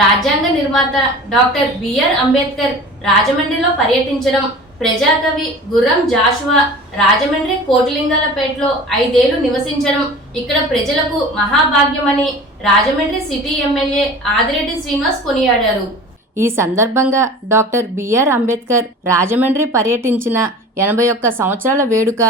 రాజ్యాంగ నిర్మాత doctor BR Ambedkar రాజమండ్రిలో పర్యటించడం, ప్రజాకవి గుర్రం జాషువా రాజమండ్రి కోటిలింగాలపేటలో 5 ఏళ్లు నివసించడం ఇక్కడ ప్రజలకు మహాభాగ్యమని రాజమండ్రి సిటీ ఎమ్మెల్యే ఆదిరెడ్డి శ్రీనివాస్ కొనియాడారు. ఈ సందర్భంగా డాక్టర్ బిఆర్ అంబేద్కర్ రాజమండ్రి పర్యటించిన 81 సంవత్సరాల వేడుక,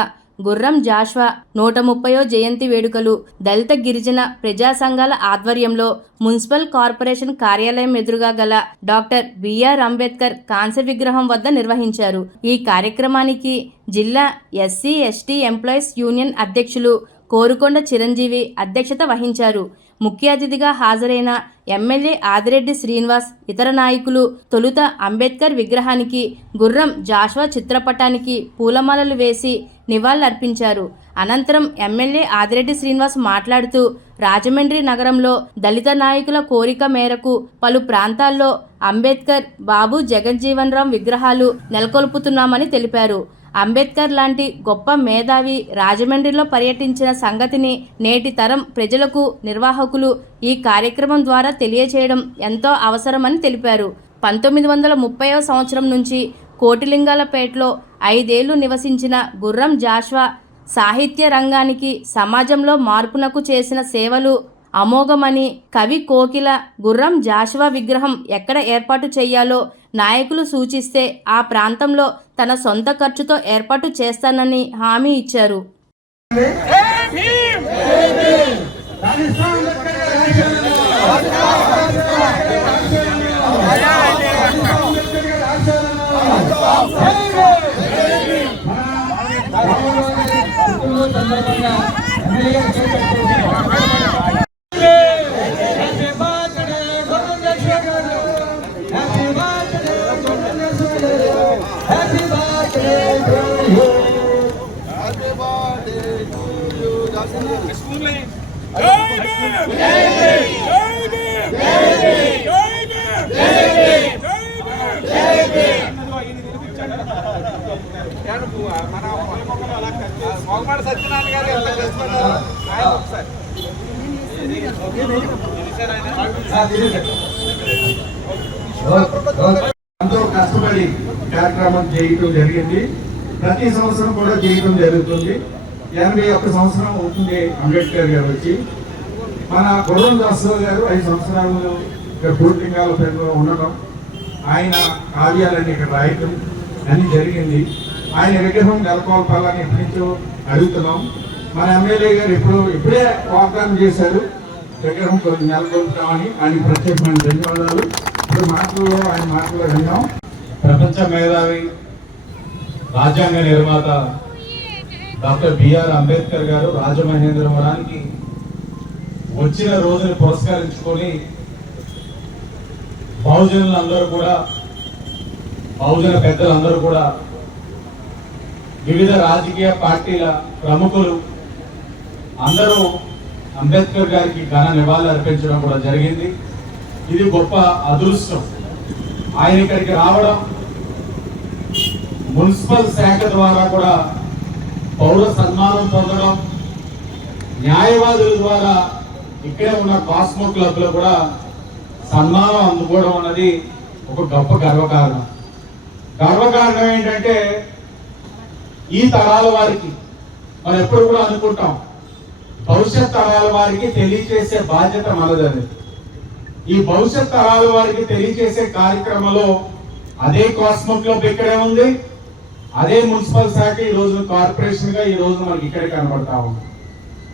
గుర్రం జాషువా 130వ జయంతి వేడుకలు దళిత గిరిజన ప్రజా సంఘాల ఆధ్వర్యంలో మున్సిపల్ కార్పొరేషన్ కార్యాలయం ఎదురుగా గల డాక్టర్ బిఆర్ అంబేద్కర్ కాంస్య విగ్రహం వద్ద నిర్వహించారు. ఈ కార్యక్రమానికి జిల్లా ఎస్సీ ఎస్టీ ఎంప్లాయీస్ యూనియన్ అధ్యక్షులు కోరుకొండ చిరంజీవి అధ్యక్షత వహించారు. ముఖ్య అతిథిగా హాజరైన ఎమ్మెల్యే ఆదిరెడ్డి శ్రీనివాస్, ఇతర నాయకులు తొలుత అంబేద్కర్ విగ్రహానికి, గుర్రం జాషువా చిత్రపటానికి పూలమాలలు వేసి నివాళులర్పించారు. అనంతరం ఎమ్మెల్యే ఆదిరెడ్డి శ్రీనివాస్ మాట్లాడుతూ రాజమండ్రి నగరంలో దళిత నాయకుల కోరిక మేరకు పలు ప్రాంతాల్లో అంబేద్కర్, బాబు జగజ్జీవన్ రామ్ విగ్రహాలు నెలకొల్పుతున్నామని తెలిపారు. అంబేద్కర్ లాంటి గొప్ప మేధావి రాజమండ్రిలో పర్యటించిన సంగతిని నేటి తరం ప్రజలకు, నిర్వాహకులు ఈ కార్యక్రమం ద్వారా తెలియచేయడం ఎంతో అవసరమని తెలిపారు. 1930వ సంవత్సరం నుంచి కోటిలింగాలపేటలో 5 ఏళ్లు నివసించిన గుర్రం జాషువా సాహిత్య రంగానికి, సమాజంలో మార్పునకు చేసిన సేవలు అమోఘమని, కవి కోకిల గుర్రం జాషువా విగ్రహం ఎక్కడ ఏర్పాటు చేయాలో నాయకులు సూచిస్తే ఆ ప్రాంతంలో తన సొంత ఖర్చుతో ఏర్పాటు చేస్తానని హామీ ఇచ్చారు. ఎంతో కష్టపడి కార్యక్రమం చేయటం జరిగింది. ప్రతి సంవత్సరం కూడా చేయటం జరుగుతుంది. 81 సంవత్సరం అవుతుంది అంబేద్కర్ గారు వచ్చి. మన గుర్రం జాషువా గారు 5 సంవత్సరాలు ఇక్కడ కోటిలింగాలపేటలో ఉండటం, ఆయన కావ్యాలన్నీ ఇక్కడ రాయటం అన్నీ జరిగింది. ఆయన విగ్రహం నెలకొల్పాలని ఎప్పటి నుంచో అడుగుతున్నాం. మన ఎమ్మెల్యే గారు ఇప్పుడే వాగ్దానం చేశారు విగ్రహం నెలకొల్పుతామని. ఆయనకి ప్రత్యేకమైన ధన్యవాదాలు. ఇప్పుడు ఆయన మాటల్లో విన్నాం. ప్రపంచ మేధావి, రాజ్యాంగ నిర్మాత డాక్టర్ బిఆర్ అంబేద్కర్ గారు రాజమహేంద్రవరానికి వచ్చిన రోజుని పురస్కరించుకొని బహుజనులందరూ కూడా, బహుజన పెద్దలందరూ కూడా, వివిధ రాజకీయ పార్టీల ప్రముఖులు అందరూ అంబేద్కర్ గారికి ఘన నివాళులు అర్పించడం కూడా జరిగింది. ఇది గొప్ప అదృష్టం. ఆయన ఇక్కడికి రావడం, మున్సిపల్ శాఖ ద్వారా కూడా పౌర సన్మానం పొందడం, న్యాయవాదుల ద్వారా ఇక్కడే ఉన్న కాస్మో క్లబ్ లో కూడా సన్మానం అందుకోవడం అన్నది ఒక గొప్ప గర్వకారణం. గర్వకారణం ఏంటంటే ఈ తరాల వారికి మనం ఎప్పుడు కూడా అనుకుంటాం, భవిష్యత్ తరాల వారికి తెలియజేసే బాధ్యత మనదని. ఈ భవిష్యత్ తరాల వారికి తెలియజేసే కార్యక్రమంలో అదే కాస్మో క్లబ్ ఇక్కడే ఉంది, అదే మున్సిపల్ శాఖ ఈ రోజు కార్పొరేషన్ గా ఈ రోజు మనకి ఇక్కడే కనబడతా ఉంది.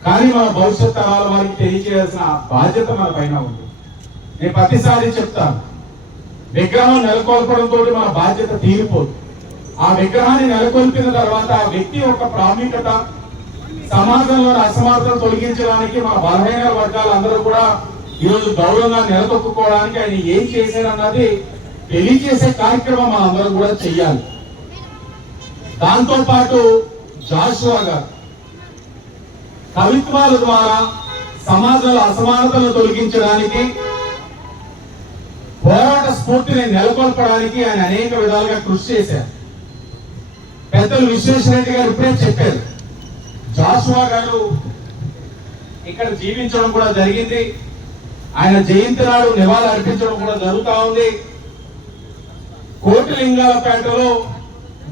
కానీ మన భవిష్యత్ తరాల వారికి తెలియజేయాల్సిన బాధ్యత మన పైన ఉంది. నేను ప్రతిసారి చెప్తాను, విగ్రహం నెలకొల్పడంతో మన బాధ్యత తీరిపోదు. ఆ విగ్రహాన్ని నెలకొల్పిన తర్వాత ఆ వ్యక్తి యొక్క ప్రాముఖ్యత, సమాజంలో అసమానతలు తొలగించడానికి మన బలహీన వర్గాలందరూ కూడా ఈరోజు గౌరవంగా నిలదొక్కుకోవడానికి ఆయన ఏం చేశారన్నది తెలియజేసే కార్యక్రమం మనందరం కూడా చెయ్యాలి. దాంతో పాటు జాషువా గారు కవిత్వాల ద్వారా సమాజంలో అసమానతలను తొలగించడానికి, పోరాట స్ఫూర్తిని నెలకొల్పడానికి ఆయన అనేక విధాలుగా కృషి చేశారు. పెద్దలు విశ్వేశ్వరరెడ్డి గారు ఇప్పుడే చెప్పారు, జాషువా గారు ఇక్కడ జీవించడం కూడా జరిగింది. ఆయన జయంతి నాడు నివాళులు అర్పించడం కూడా జరుగుతా ఉంది. కోటిలింగాలపేటలో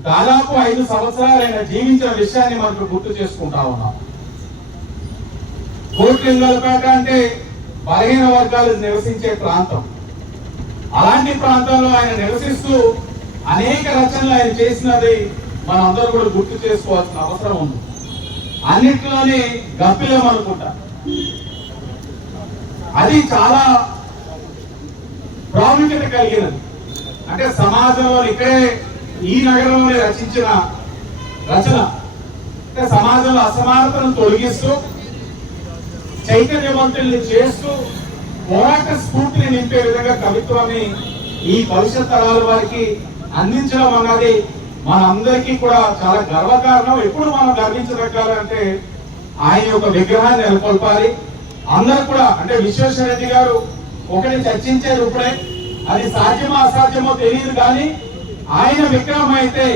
దాదాపు 5 సంవత్సరాలు ఆయన జీవించిన విషయాన్ని మనకు గుర్తు చేసుకుంటా ఉన్నాం. కోటిలింగాలపేట అంటే బలహీన వర్గాలు నివసించే ప్రాంతం. అలాంటి ప్రాంతంలో ఆయన నివసిస్తూ అనేక రచనలు ఆయన చేసినది మనం అందరూ కూడా గుర్తు చేసుకోవాల్సిన అవసరం ఉంది. అన్నిట్లోనే గప్పిలం అనుకుంటా, అది చాలా ప్రాముఖ్యత కలిగినది. అంటే సమాజంలో ఇక్కడే ఈ నగరంలోనే రచించిన రచన, అంటే సమాజంలో అసమానతను తొలగిస్తూ చైతన్యవంతుల్ని చేస్తూ పోరాట స్ఫూర్తిని నింపే విధంగా కవిత్వాన్ని ఈ భవిష్యత్ తరాల వారికి అందించడం అన్నది మన అందరికీ కూడా చాలా గర్వకారణం. ఎప్పుడు మనం గర్వించదగ్గాలంటే ఆయన యొక్క విగ్రహాన్ని నెలకొల్పాలి. అందరూ కూడా, అంటే విశ్వేశ్వరరెడ్డి గారు ఒకటి చర్చించేది ఇప్పుడే, అది సాధ్యమో అసాధ్యమో తెలియదు, కానీ ఆయన విగ్రహం అయితే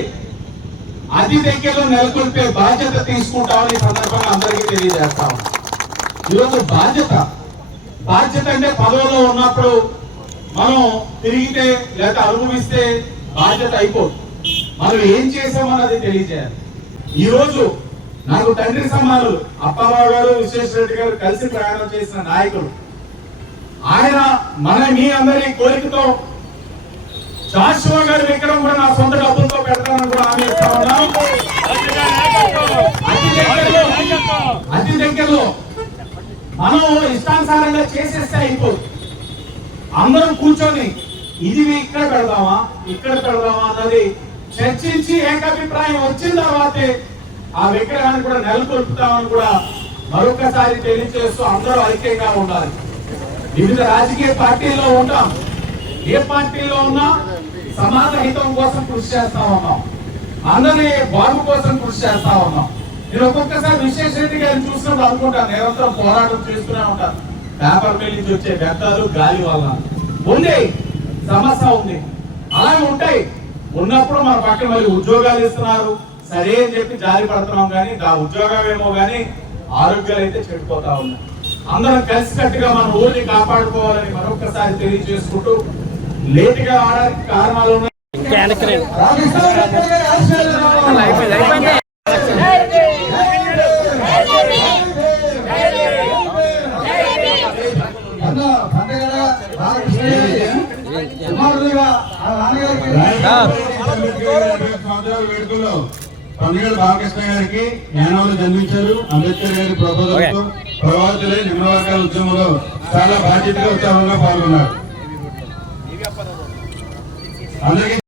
అతి దగ్గరలో నెలకొల్పే బాధ్యత తీసుకుంటామని ఈ సందర్భంగా అందరికీ తెలియజేస్తాం. ఈరోజు బాధ్యత అంటే పదవిలో ఉన్నప్పుడు మనం తిరిగితే లేదా అనుభవిస్తే బాధ్యత అయిపోదు. మనం ఏం చేసామన్నది తెలియజేయాలి. ఈ రోజు నాకు తండ్రి సమానులు అప్పారావు గారు, విశ్వేశ్వరరెడ్డి గారు కలిసి ప్రయాణం చేసిన నాయకుడు. ఆయన మీ అందరి కోరికతో జాషువా గారి విగ్రహం కూడా నా సొంత డబ్బులతో పెడతానని కూడా హామీ ఇస్తా ఉన్నాం. అతి దగ్గరలో మనం ఇష్టానుసారంగా చేసేస్తే అయిపోదు. అందరం కూర్చొని ఇది ఇక్కడ పెడదామా అన్నది చర్చించి ఏకాభిప్రాయం వచ్చిన తర్వాతే ఆ విగ్రహాన్ని కూడా నెలకొల్పుతామని కూడా మరొకసారి తెలియజేస్తూ అందరూ ఐక్యంగా ఉండాలి. వివిధ రాజకీయ పార్టీల్లో ఉంటాం, ఏ పార్టీలో ఉన్నా సమాజ హితం కోసం కృషి చేస్తా ఉన్నాం, అందరి బాగు కోసం కృషి చేస్తా ఉన్నాం. నేను ఒక్కొక్కసారి విశ్వేశ్వరరెడ్డి గారిని చూసినప్పుడు అనుకుంటాను, నిరంతరం పోరాటం చేస్తూనే ఉంటాను. పేపర్ మిల్ నుంచి వచ్చే వ్యర్థాలు గాలి వల్ల ఉంది, సమస్య ఉంది, అలాగే ఉంటాయి. ఉన్నప్పుడు మన పక్కన మళ్ళీ ఉద్యోగాలు ఇస్తున్నారు సరే అని చెప్పి జారి పడుతున్నాం, కానీ ఆ ఉద్యోగం ఏమో కానీ ఆరోగ్యాలు అయితే చెడిపోతా ఉన్నాయి. అందరం కలిసికట్టుగా మన ఊరిని కాపాడుకోవాలని మరొకసారి తెలియజేసుకుంటూ, లేటుగా ఆడడానికి కారణాలు ఉన్నాయి. వేడుకల్లో పండుగ బాలకృష్ణ గారికి జ్ఞానాలు జన్మించారు. అంబేద్కర్ గారి ప్రబోధనతో ప్రభావితులై నిమ్న వర్గాల ఉద్యమంలో చాలా బాధ్యతగా ఉత్సాహంగా పాల్గొన్నారు. అందరికీ